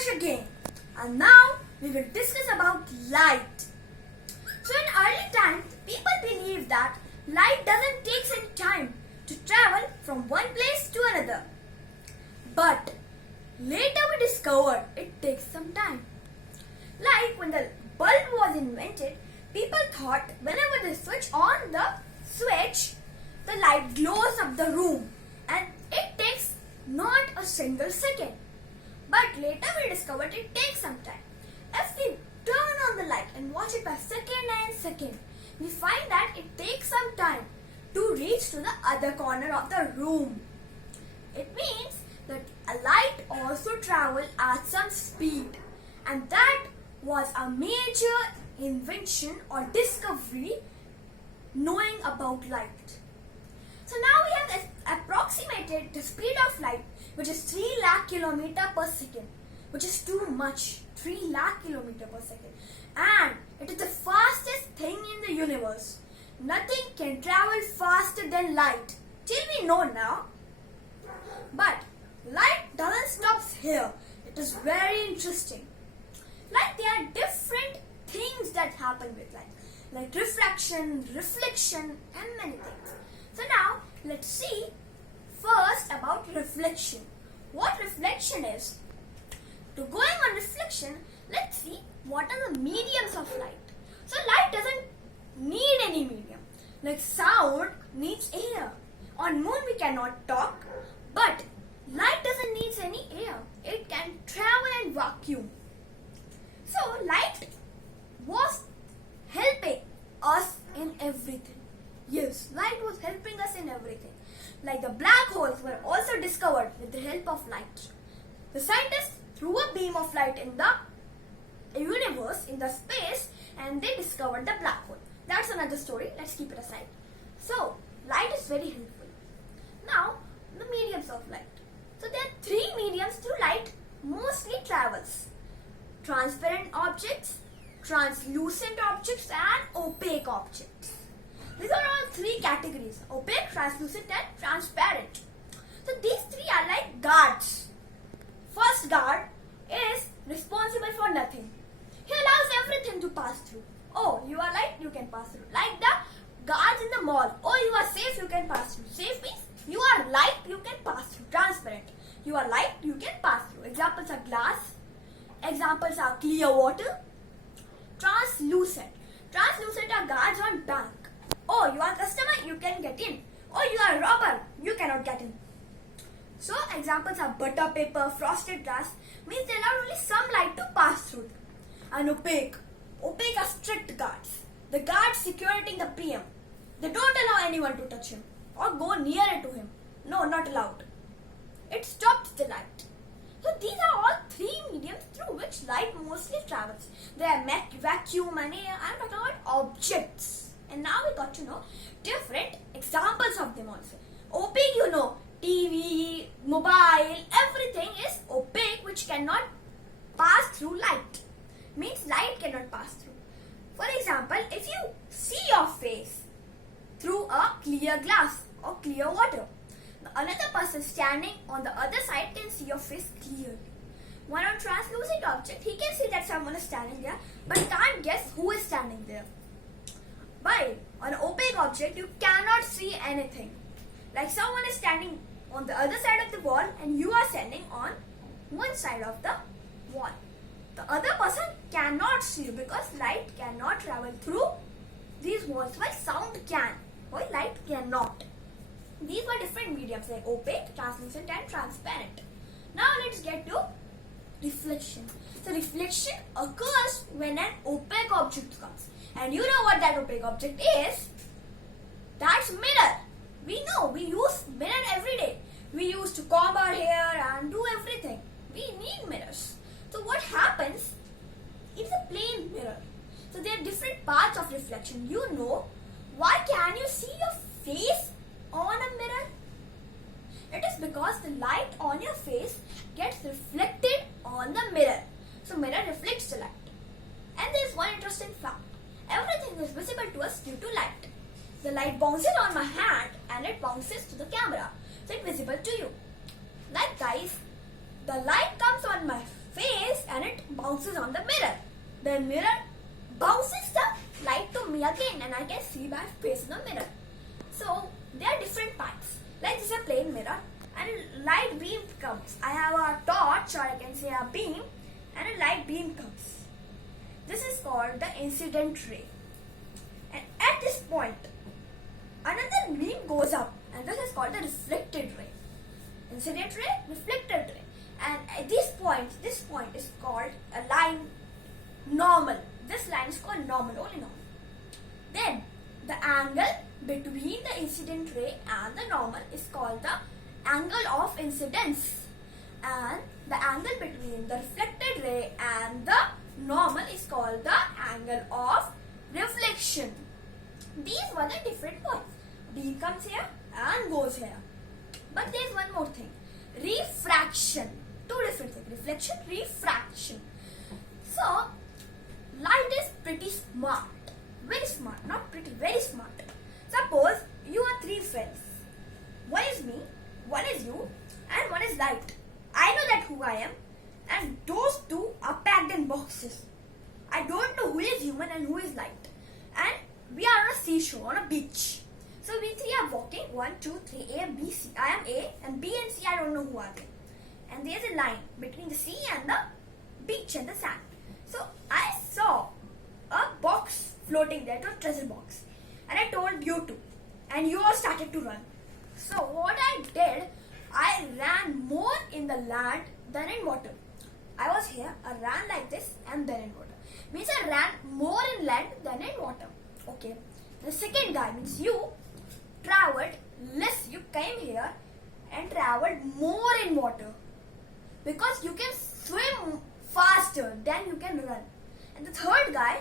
Krish again, and now we will discuss about light. So in early times, people believed that light doesn't take any time to travel from one place to another. But later we discovered it takes some time. Like when the bulb was invented, people thought whenever they switch on the switch, the light glows up the room and it takes not a single second. But later we discovered it takes some time. If we turn on the light and watch it by second and second, we find that it takes some time to reach to the other corner of the room. It means that a light also travels at some speed, and that was a major invention or discovery knowing about light. So now we have approximated the speed of light, which is 3 lakh kilometer per second, which is too much, 3 lakh kilometer per second, and it is the fastest thing in the universe. Nothing can travel faster than light, till we know now. But light doesn't stop here. It is very interesting. Like there are different things that happen with light, like refraction, reflection, and many things. So now let's see first about reflection. What reflection is? To going on reflection, let's see what are the mediums of light. So light doesn't need any medium. Like sound needs air. On moon we cannot talk, but light doesn't need any air. It can travel in vacuum. So light was helping us in everything. Yes, light was helping us in everything. Like the black holes were also discovered with the help of light. The scientists threw a beam of light in the universe, in the space, and they discovered the black hole. That's another story. Let's keep it aside. So, light is very helpful. Now, the mediums of light. So, there are 3 mediums through light mostly travels. Transparent objects, translucent objects, and opaque objects. These are all 3 categories: opaque, translucent, and transparent. So these 3 are like guards. First guard is responsible for nothing. He allows everything to pass through. Oh, you are light, you can pass through. Like the guards in the mall. Oh, you are safe, you can pass through. Safe means you are light, you can pass through. Transparent. You are light, you can pass through. Examples are glass. Examples are clear water. Translucent. Translucent are guards on bank. Oh, you are customer, you can get in. Oh, you are robber, you cannot get in. So, examples are butter paper, frosted glass, means they allow only some light to pass through them. And opaque. Opaque are strict guards. The guards security the PM. They don't allow anyone to touch him or go nearer to him. No, not allowed. It stops the light. So, these are all 3 mediums through which light mostly travels. They are vacuum and air. I am talking about objects. And now we got to know different examples of them also. Opaque, you know, TV, mobile, everything is opaque, which cannot pass through light. Means light cannot pass through. For example, if you see your face through a clear glass or clear water, another person standing on the other side can see your face clearly. One on translucent object, he can see that someone is standing there, but can't guess who is standing there. While on an opaque object, you cannot see anything. Like someone is standing on the other side of the wall and you are standing on one side of the wall. The other person cannot see you because light cannot travel through these walls, while sound can, while light cannot. These were different mediums like opaque, translucent, and transparent. Now let's get to reflection. So reflection occurs when an opaque object comes. And you know what that opaque object is? That's mirror. We know, we use mirror every day. We use to comb our hair and do everything. We need mirrors. So what happens? It's a plain mirror. So there are different parts of reflection. You know, why can you see your face on a mirror? It is because the light on your face gets reflected on the mirror. So mirror reflects the light. And there is one interesting fact. Everything is visible to us due to light. The light bounces on my hand and it bounces to the camera. So it's visible to you. Like guys, the light comes on my face and it bounces on the mirror. The mirror bounces the light to me again and I can see my face in the mirror. So there are different parts. Like this is a plain mirror and light beam comes. I have a torch, or I can say a beam, and a light beam comes. This is called the incident ray. And at this point, another beam goes up, and this is called the reflected ray. Incident ray, reflected ray. And at this point is called a line normal. This line is called normal, only normal. Then the angle between the incident ray and the normal is called the angle of incidence. And the angle between the reflected ray and the normal is called the angle of reflection. These were the different points. Beam comes here and goes here. But there is one more thing. Refraction. Two different things. Reflection, refraction. So, light is pretty smart. Very smart. Not pretty, very smart. Suppose you are three friends. One is me, one is you, and one is light. I know that who I am, and those two are packed in boxes. I don't know who is human and who is light. And we are on a seashore, on a beach. So we three are walking. 1, 2, 3, A, B, C. I am A, and B and C I don't know who are they. And there is a line between the sea and the beach and the sand. So I saw a box floating there, a treasure box. And I told you to. And you all started to run. So what I did, I ran more in the land than in water. I was here, I ran like this and then in water. Means I ran more in land than in water. Okay. The second guy means you traveled less. You came here and traveled more in water. Because you can swim faster than you can run. And the third guy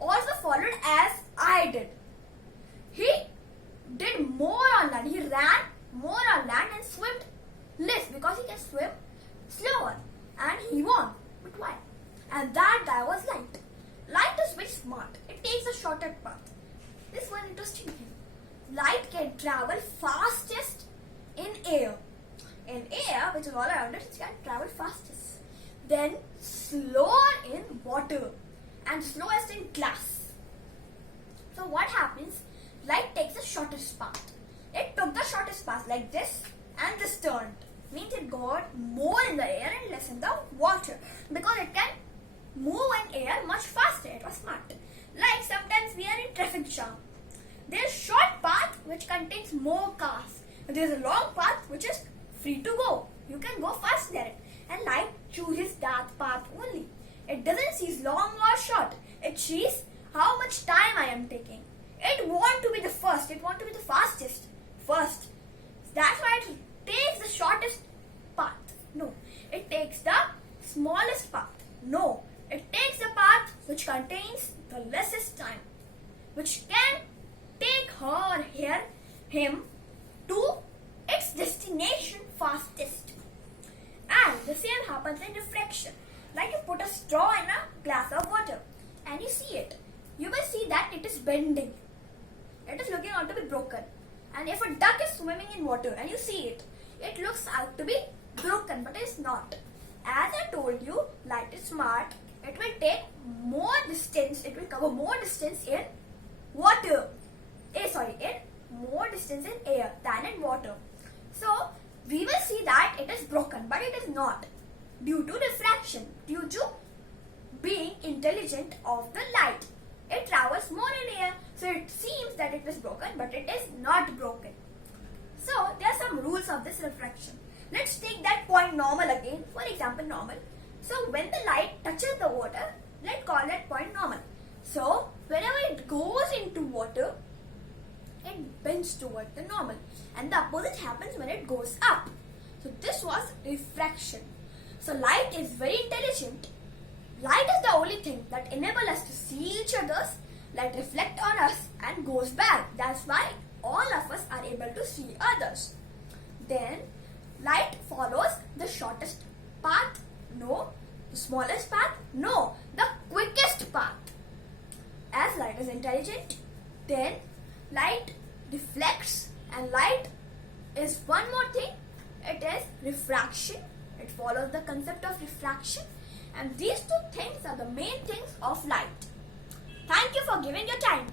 also followed as I did. He did more on land. He ran more on land and swam less because he can swim slower. And he won. But why? And that guy was light. Light is very smart. It takes a shorter path. This is one interesting thing. Light can travel fastest in air. In air, which is all around it, it can travel fastest. Then slower in water and slowest in glass. So what happens? Light takes the shortest path. It took the shortest path like this and this turned. Means it got more in the air and less in the water. Because it can move in air much faster. It was smart. Like sometimes we are in traffic jam. There is short path which contains more cars. There is a long path which is free to go. You can go fast there. And light chooses that path only. It doesn't see long or short. It sees how much time I am taking. It wants to be the first. It wants to be the fastest. First. That's why it takes the shortest path. No. It takes the smallest path. No. It takes the path which contains the lessest time. Which can take her, him to its destination fastest. And the same happens in refraction. Like you put a straw in a glass of water and you see it. You will see that it is bending. It is looking out to be broken. And if a duck is swimming in water and you see it, it looks out to be broken, but it is not. As I told you, light is smart. It will take more distance. It will cover more distance in water. In more distance in air than in water. So we will see that it is broken, but it is not. Due to refraction, due to being intelligent of the light. It travels more in air, so it seems that it is broken, but it is not broken. So there are some rules of this refraction. Let's take that point normal again. For example, normal. So when the light touches the water, let's call that point normal. So whenever it goes into water, it bends toward the normal. And the opposite happens when it goes up. So this was refraction. So light is very intelligent. Light is the only thing that enables us to see each other's. Light reflects on us and goes back. That's why all of us are able to see others. Then light follows the shortest path. No. The smallest path. No. The quickest path. As light is intelligent, then light reflects, and light is one more thing. It is refraction. It follows the concept of refraction. And these two things are the main things of light. Thank you for giving your time.